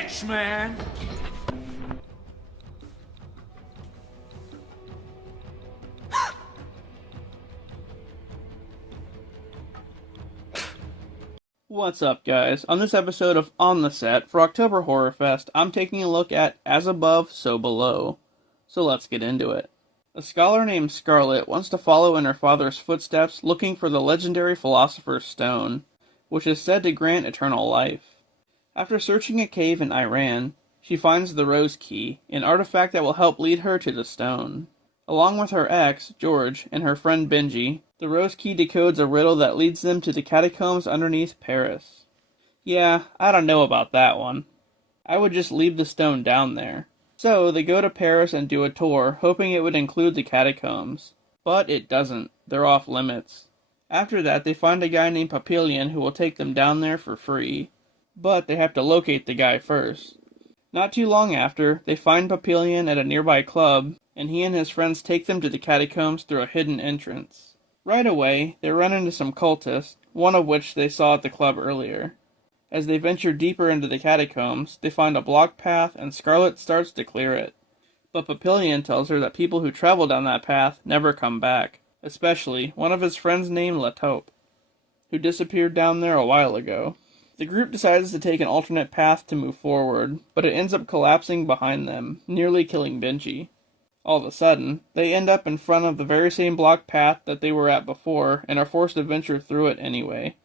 bitch, man! What's up, guys? On this episode of On the Set for October Horrorfest, I'm taking a look at As Above, So Below. So let's get into it. A scholar named Scarlett wants to follow in her father's footsteps looking for the legendary philosopher's stone, which is said to grant eternal life. After searching a cave in Iran, she finds the Rose Key, an artifact that will help lead her to the stone. Along with her ex, George, and her friend Benji, the Rose Key decodes a riddle that leads them to the catacombs underneath Paris. Yeah, I don't know about that one. I would just leave the stone down there. So, they go to Paris and do a tour, hoping it would include the catacombs. But it doesn't. They're off limits. After that, they find a guy named Papillion who will take them down there for free. But they have to locate the guy first. Not too long after, they find Papillion at a nearby club, and he and his friends take them to the catacombs through a hidden entrance. Right away, they run into some cultists, one of which they saw at the club earlier. As they venture deeper into the catacombs, they find a blocked path and Scarlett starts to clear it. But Papillion tells her that people who travel down that path never come back, especially one of his friends named La Taupe, who disappeared down there a while ago. The group decides to take an alternate path to move forward, but it ends up collapsing behind them, nearly killing Benji. All of a sudden, they end up in front of the very same blocked path that they were at before and are forced to venture through it anyway.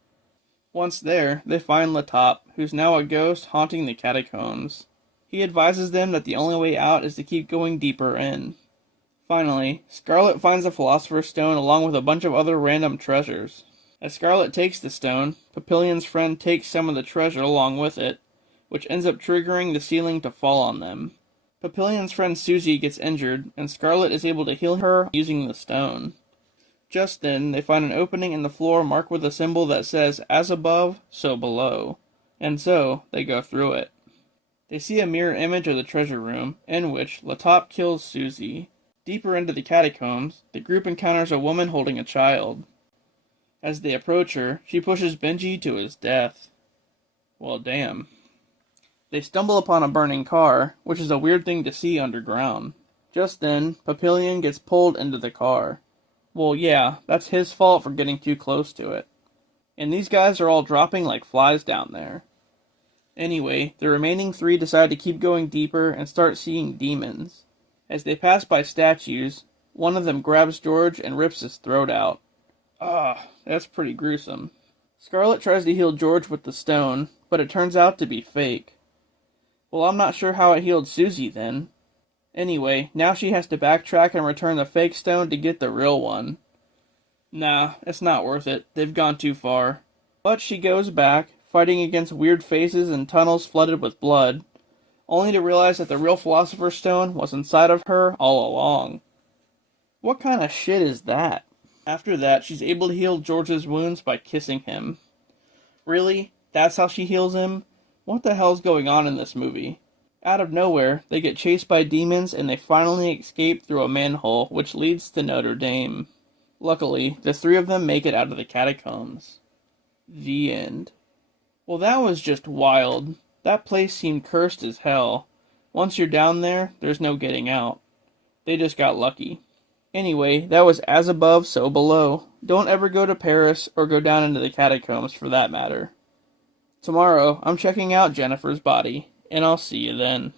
Once there, they find La Taupe, who's now a ghost haunting the catacombs. He advises them that the only way out is to keep going deeper in. Finally, Scarlett finds the Philosopher's Stone along with a bunch of other random treasures. As Scarlett takes the stone, Papillion's friend takes some of the treasure along with it, which ends up triggering the ceiling to fall on them. Papillion's friend Susie gets injured, and Scarlett is able to heal her using the stone. Just then, they find an opening in the floor marked with a symbol that says, As above, so below. And so, they go through it. They see a mirror image of the treasure room, in which La Taupe kills Susie. Deeper into the catacombs, the group encounters a woman holding a child. As they approach her, she pushes Benji to his death. Well, damn. They stumble upon a burning car, which is a weird thing to see underground. Just then, Papillion gets pulled into the car. Well, yeah, that's his fault for getting too close to it. And these guys are all dropping like flies down there. Anyway, the remaining three decide to keep going deeper and start seeing demons. As they pass by statues, one of them grabs George and rips his throat out. That's pretty gruesome. Scarlett tries to heal George with the stone, but it turns out to be fake. Well, I'm not sure how it healed Susie then. Anyway, now she has to backtrack and return the fake stone to get the real one. Nah, it's not worth it. They've gone too far. But she goes back, fighting against weird faces and tunnels flooded with blood, only to realize that the real Philosopher's Stone was inside of her all along. What kind of shit is that? After that, she's able to heal George's wounds by kissing him. Really? That's how she heals him? What the hell's going on in this movie? Out of nowhere, they get chased by demons and they finally escape through a manhole which leads to Notre Dame. Luckily, the three of them make it out of the catacombs. The end. Well, that was just wild. That place seemed cursed as hell. Once you're down there, there's no getting out. They just got lucky. Anyway, that was As Above, So Below. Don't ever go to Paris or go down into the catacombs for that matter. Tomorrow, I'm checking out Jennifer's body, and I'll see you then.